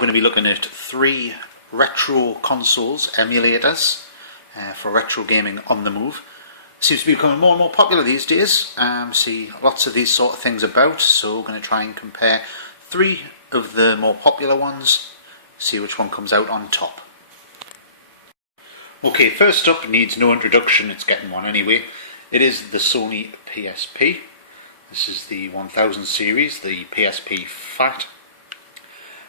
going to be looking at 3 retro consoles emulators for retro gaming on the move. Seems to be becoming more and more popular these days. See lots of these sort of things about, so we're going to try and compare 3 of the more popular ones, see which one comes out on top. Okay, first up, needs no introduction, it's getting one anyway. It is the Sony PSP. This is the 1000 series, the PSP Fat.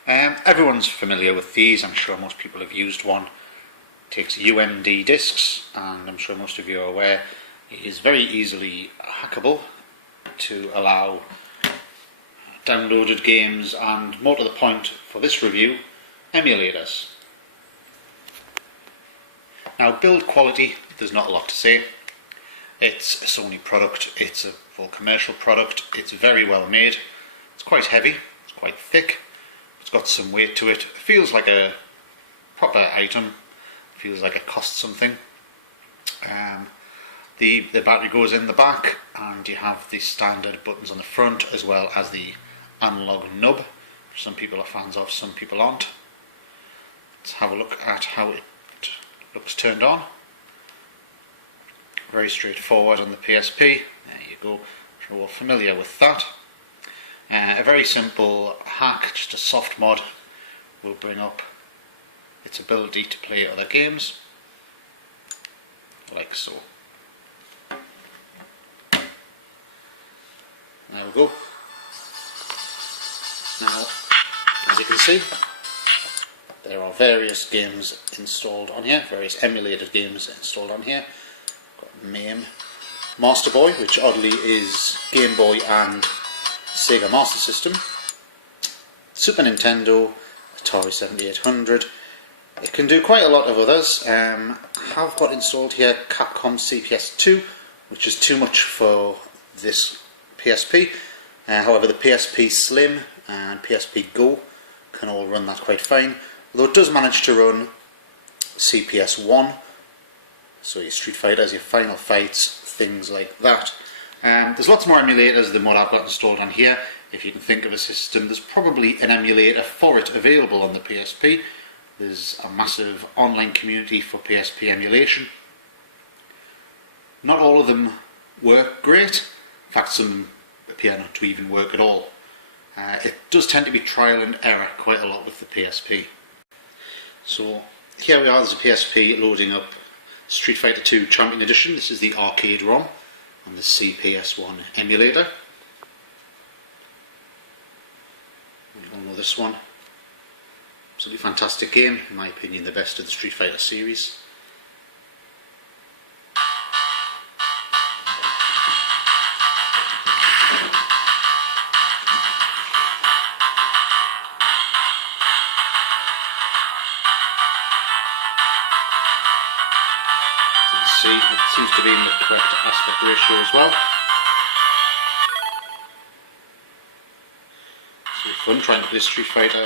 Everyone's familiar with these, I'm sure most people have used one. It takes UMD discs, and I'm sure most of you are aware it is very easily hackable to allow downloaded games and, more to the point for this review, emulators. Now, build quality, there's not a lot to say. It's a Sony product, it's a full commercial product, it's very well made, it's quite heavy, it's quite thick, it's got some weight to it, it feels like a proper item, feels like it costs something. The battery goes in the back, and you have the standard buttons on the front as well as the analog nub, which some people are fans of, some people aren't. Let's have a look at how it looks turned on. Very straightforward on the PSP, there you go, we're all familiar with that. A very simple hack, just a soft mod, will bring up its ability to play other games, like so. There we go. Now, as you can see, there are various games installed on here, various emulated games installed on here. Got MAME, Master Boy, which oddly is Game Boy and Sega Master System, Super Nintendo, Atari 7800. It can do quite a lot of others. I have got installed here Capcom CPS2, which is too much for this PSP. However, the PSP Slim and PSP Go can all run that quite fine. Although it does manage to run CPS1, so your Street Fighters, your Final Fights, things like that. There's lots more emulators than what I've got installed on here. If you can think of a system, there's probably an emulator for it available on the PSP. There's a massive online community for PSP emulation. Not all of them work great. In fact, some appear not to even work at all. It does tend to be trial and error quite a lot with the PSP. So here we are, there's a PSP loading up Street Fighter 2 Champion Edition. This is the arcade ROM and the CPS1 emulator. We all know this one. Absolutely fantastic game, in my opinion the best of the Street Fighter series. See, it seems to be in the correct aspect ratio as well. It's fun trying to play Street Fighter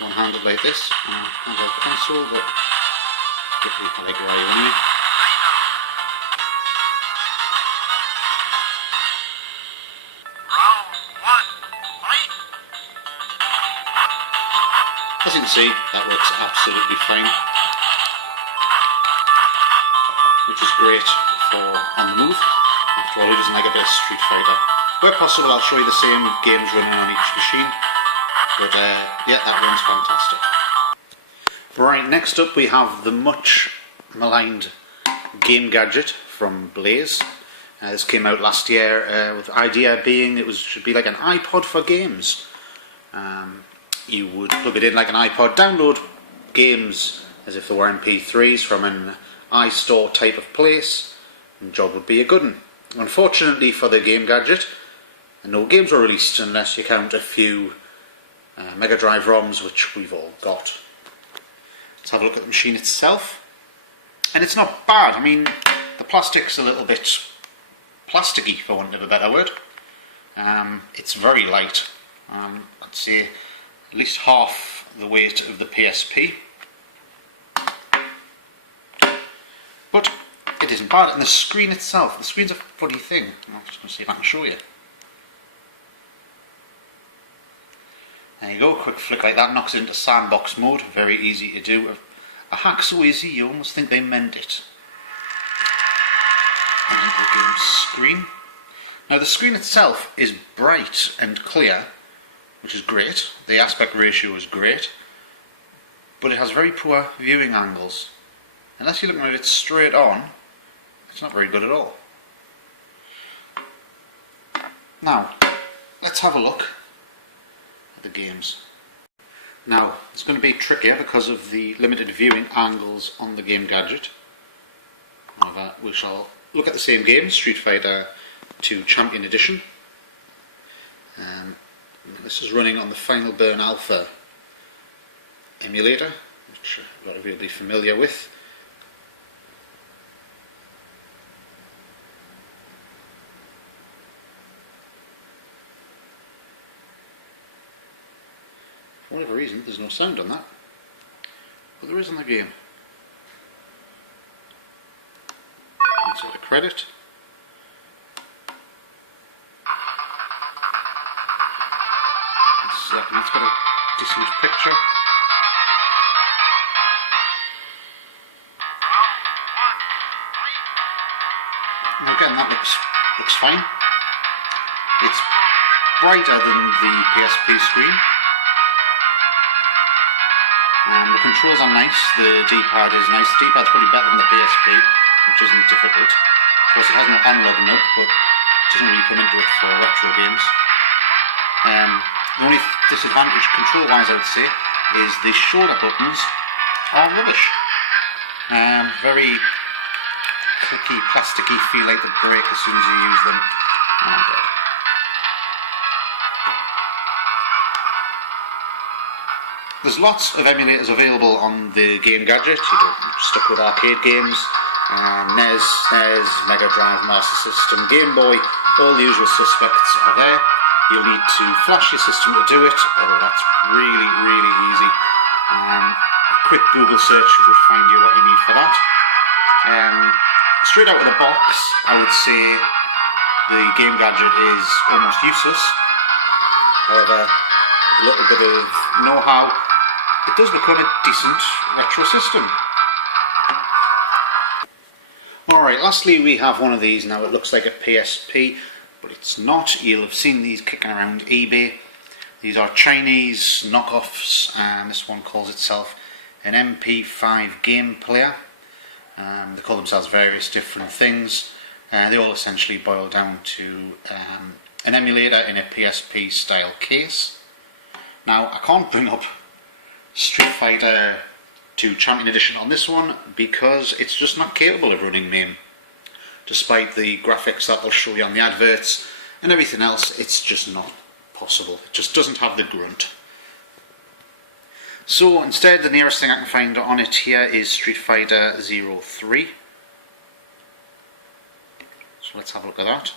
one-handed like this on a handheld console, but hopefully you can like where you anyway. As you can see, that works absolutely fine, which is great for on the move. After all, who doesn't like a bit of Street Fighter? Where possible, I'll show you the same games running on each machine, but yeah, that runs fantastic. Right, next up we have the much maligned GameGadget from Blaze. This came out last year with the idea being it should be like an iPod for games. You would plug it in like an iPod, download games as if they were MP3s from an iStore type of place, and the job would be a good one. Unfortunately for the GameGadget, no games were released unless you count a few Mega Drive ROMs, which we've all got. Let's have a look at the machine itself, and it's not bad. I mean, the plastic's a little bit plasticky, for want of a better word. It's very light. I'd say at least half the weight of the PSP. But it isn't bad, and the screen itself, the screen's a funny thing. I'm just going to see if I can show you. There you go, quick flick like that knocks it into sandbox mode, very easy to do. A hack so easy you almost think they meant it. And into the game screen. Now the screen itself is bright and clear, which is great. The aspect ratio is great, but it has very poor viewing angles. Unless you're looking at it straight on, it's not very good at all. Now, let's have a look at the games. Now, it's going to be trickier because of the limited viewing angles on the GameGadget. However, we shall look at the same game, Street Fighter 2 Champion Edition. This is running on the Final Burn Alpha emulator, which a lot of you will be familiar with. For whatever reason, there's no sound on that, but there is on the game. Insert a credit. It's got a decent picture. Now again, that looks fine. It's brighter than the PSP screen. The controls are nice, the D-pad is nice. The D-pad's probably better than the PSP, which isn't difficult. Of course it has no analog nub, but it doesn't really come into it for retro games. The only disadvantage control-wise I would say is the shoulder buttons are rubbish. Very clicky, plasticky, feel like they break as soon as you use them. There's lots of emulators available on the GameGadget. You're stuck with arcade games, NES, SNES, Mega Drive, Master System, Game Boy, all the usual suspects are there. You'll need to flash your system to do it, although that's really, really easy. A quick Google search will find you what you need for that. Straight out of the box, I would say the GameGadget is almost useless. However, with a little bit of know-how, it does become a decent retro system. Alright, lastly we have one of these. Now it looks like a PSP, but it's not. You'll have seen these kicking around eBay. These are Chinese knockoffs, and this one calls itself an MP5 game player. They call themselves various different things. They all essentially boil down to an emulator in a PSP style case. Now I can't bring up Street Fighter 2 Champion Edition on this one because it's just not capable of running MAME. Despite the graphics that they'll show you on the adverts and everything else, it's just not possible. It just doesn't have the grunt. So instead, the nearest thing I can find on it here is Street Fighter 03. So let's have a look at that.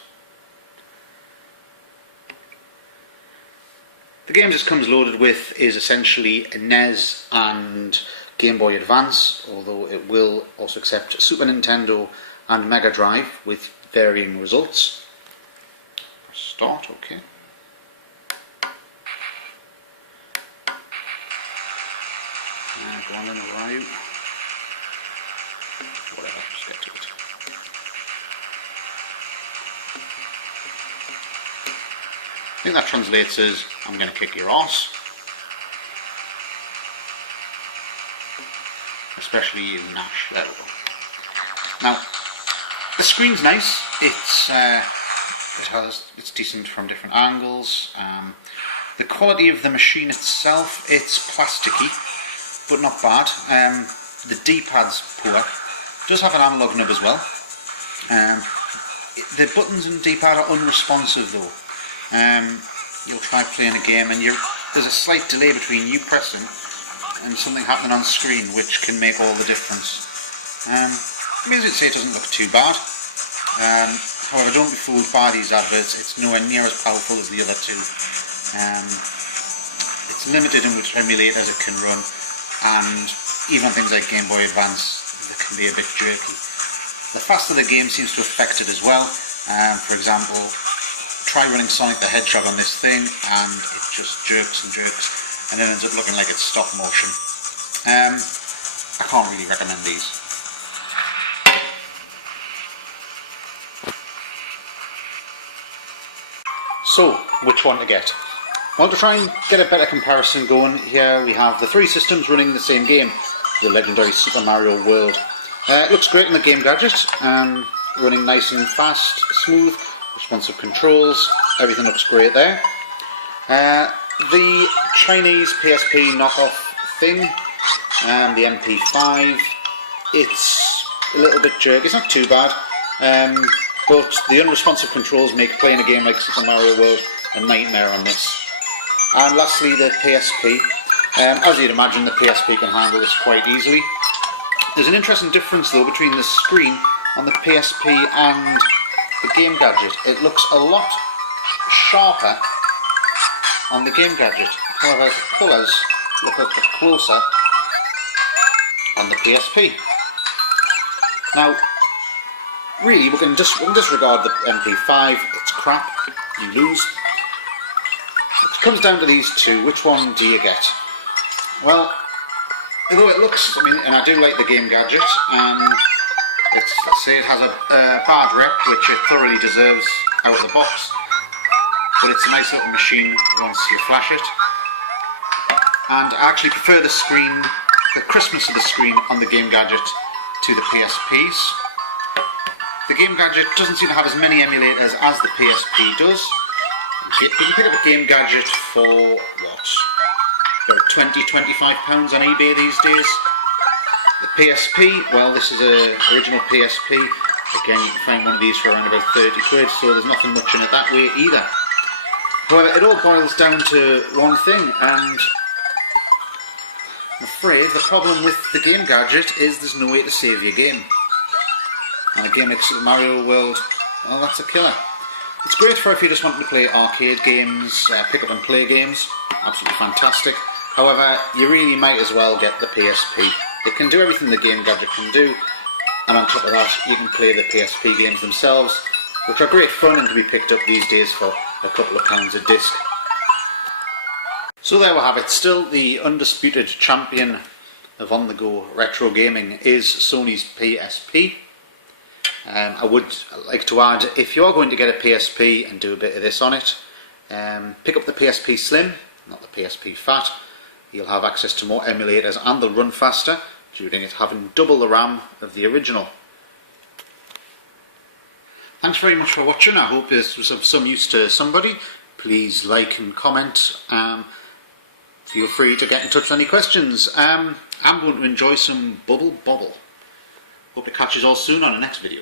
The games this comes loaded with is essentially a NES and Game Boy Advance, although it will also accept Super Nintendo and Mega Drive with varying results. Start, okay. Go on and arrive. Whatever, just get to it. I think that translates as, I'm going to kick your ass. Especially you, Nash. There we go. Now, the screen's nice. It's decent from different angles. The quality of the machine itself, it's plasticky, but not bad. The D-pad's poor. It does have an analog nub as well. The buttons and D-pad are unresponsive though. You'll try playing a game and there's a slight delay between you pressing and something happening on screen, which can make all the difference. Music say it doesn't look too bad. However, don't be fooled by these adverts. It's nowhere near as powerful as the other two. It's limited in which emulators it can run, and even on things like Game Boy Advance, they can be a bit jerky. The faster the game seems to affect it as well. For example, try running Sonic the Hedgehog on this thing and it just jerks and jerks. and it ends up looking like it's stop motion. I can't really recommend these. So, which one to get? Well, to try and get a better comparison going, here we have the three systems running the same game, the legendary Super Mario World. It looks great in the GameGadget, running nice and fast, smooth, responsive controls, everything looks great there. The Chinese PSP knockoff thing, the MP5, it's a little bit jerky, it's not too bad, but the unresponsive controls make playing a game like Super Mario World a nightmare on this. And lastly, the PSP. As you'd imagine, the PSP can handle this quite easily. There's an interesting difference though between the screen on the PSP and the GameGadget. It looks a lot sharper on the GameGadget. However, the colours look a bit closer on the PSP. Now, really, we can disregard the MP5. It's crap. You lose. It comes down to these two. Which one do you get? Well, although it looks, and I do like the GameGadget, let's say it has a bad rep, which it thoroughly deserves out of the box, but it's a nice little machine once you flash it. And I actually prefer the screen, the crispness of the screen on the GameGadget to the PSPs. The GameGadget doesn't seem to have as many emulators as the PSP does. You can pick up a GameGadget for, what, about £20–25 on eBay these days. The PSP, well, this is an original PSP. Again, you can find one of these for around about 30 quid, so there's nothing much in it that way either. However, it all boils down to one thing, and I'm afraid the problem with the GameGadget is there's no way to save your game. And a game like Super Mario World, well, that's a killer. It's great for if you just want to play arcade games, pick up and play games, absolutely fantastic. However, you really might as well get the PSP. It can do everything the GameGadget can do, and on top of that, you can play the PSP games themselves, which are great fun and can be picked up these days for a couple of pounds a disc. So there we have it. Still, the undisputed champion of on-the-go retro gaming is Sony's PSP. I would like to add, if you are going to get a PSP and do a bit of this on it, pick up the PSP Slim, not the PSP Fat. You'll have access to more emulators and they'll run faster, due to it having double the RAM of the original. Thanks very much for watching. I hope this was of some use to somebody. Please like and comment. Feel free to get in touch with any questions. I'm going to enjoy some Bubble Bobble. Hope to catch you all soon on the next video.